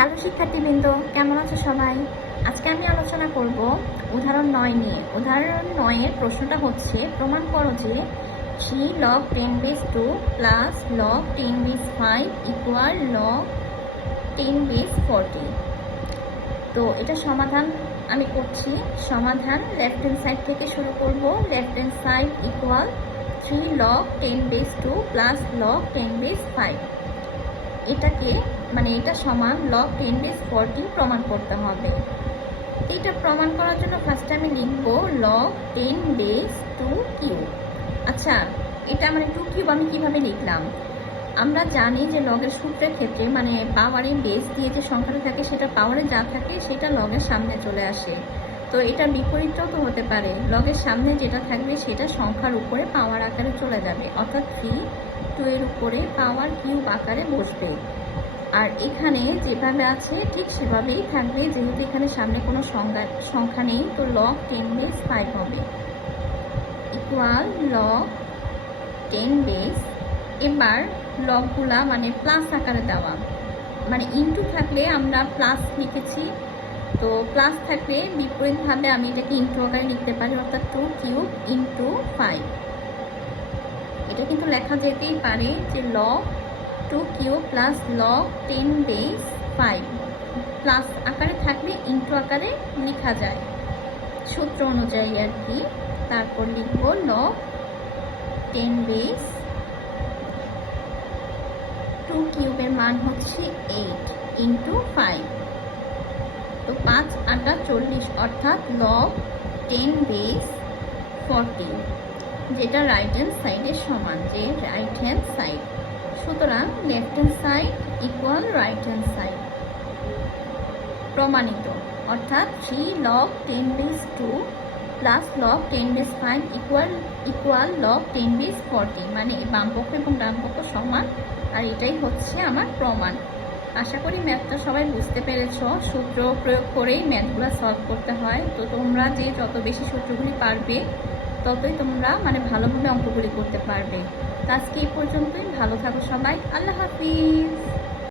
Hello শিক্ষার্থীবৃন্দ, কেমন আছো সবাই? আজকে আমি আলোচনা করব উদাহরণ 9 নিয়ে। উদাহরণ 9 এর প্রশ্নটা হচ্ছে, প্রমাণ করো যে 3 log 10 base 2 plus log 10 base 5 equal log 10 base 40। তো এটা সমাধান আমি করছি। সমাধান লেফট হ্যান্ড সাইড থেকে শুরু করব। Left hand side equal 3 log 10 base 2 plus log 10 base 5। এটাকে এটা সমান log 10 base 40 প্রমাণ করতে হবে। এটা প্রমাণ করার জন্য ফার্স্টে আমি লিখব log 10 base 2 কিউব। আচ্ছা, এটা 2 কিউব আমি কিভাবে লিখলাম? আমরা জানি যে লগের সূত্রের ক্ষেত্রে পাওয়ারে বেস দিয়ে যে সংখ্যাটা থাকে সেটা পাওয়ারে যা থাকে সেটা লগের সামনে চলে আসে। তো এটা বিপরীতটাও তো হতে পারে, লগের সামনে যেটা থাকবে সেটা সংখ্যার উপরে পাওয়ার আকারে চলে যাবে, অর্থাৎ 3 2 এর উপরে পাওয়ার কিউব আকারে বসবে। আর এখানে যেভাবে আছে ঠিক সেভাবেই থাকবে, যেহেতু এখানে সামনে কোনো সংখ্যা নেই, তো log 10 base 5 হবে ইকুয়াল log 10 base। এবার লগগুলা প্লাস আকারে দেওয়া, ইনটু থাকলে আমরা প্লাস লিখেছি, তো প্লাস থাকলে বিপরীতভাবে আমি এটাকে ইনটু আকারে লিখতে পারি, অর্থাৎ 2 কিউব ইনটু 5। এটা কিন্তু লেখা যেতেই পারে যে log 2 cube plus log 10 base 5। Plus আকারে থাকলে ইনটু আকারে লেখা যায় সূত্র অনুযায়ী আর কি। তারপর লিখব log 10 base 2 কিউবের মান হচ্ছে 8 ইন্টু 5। তো 5 8 40, অর্থাৎ log 10 base 40, যেটা রাইট হ্যান্ড সাইডের সমান, যে রাইট হ্যান্ড সাইড। সুতরাং left hand side equal right hand side প্রমাণিত, অর্থাৎ 3 log 10 base 2 plus log 10 base 5 equal log 10 base 40, বাম পক্ষ এবং ডান পক্ষ সমান। আর এটাই হচ্ছে আমার প্রমাণ। আশা করি ম্যাথটা সবাই বুঝতে পেরেছ। সূত্র প্রয়োগ করেই ম্যাথগুলো সলভ করতে হয়। তো তোমরা যে যত বেশি সূত্রগুলি পারবে ততই তোমরা ভালোভাবে অঙ্কগুলি করতে পারবে। তো আজকে এই পর্যন্তই। ভালো থাকো সবাই। আল্লাহ হাফিজ।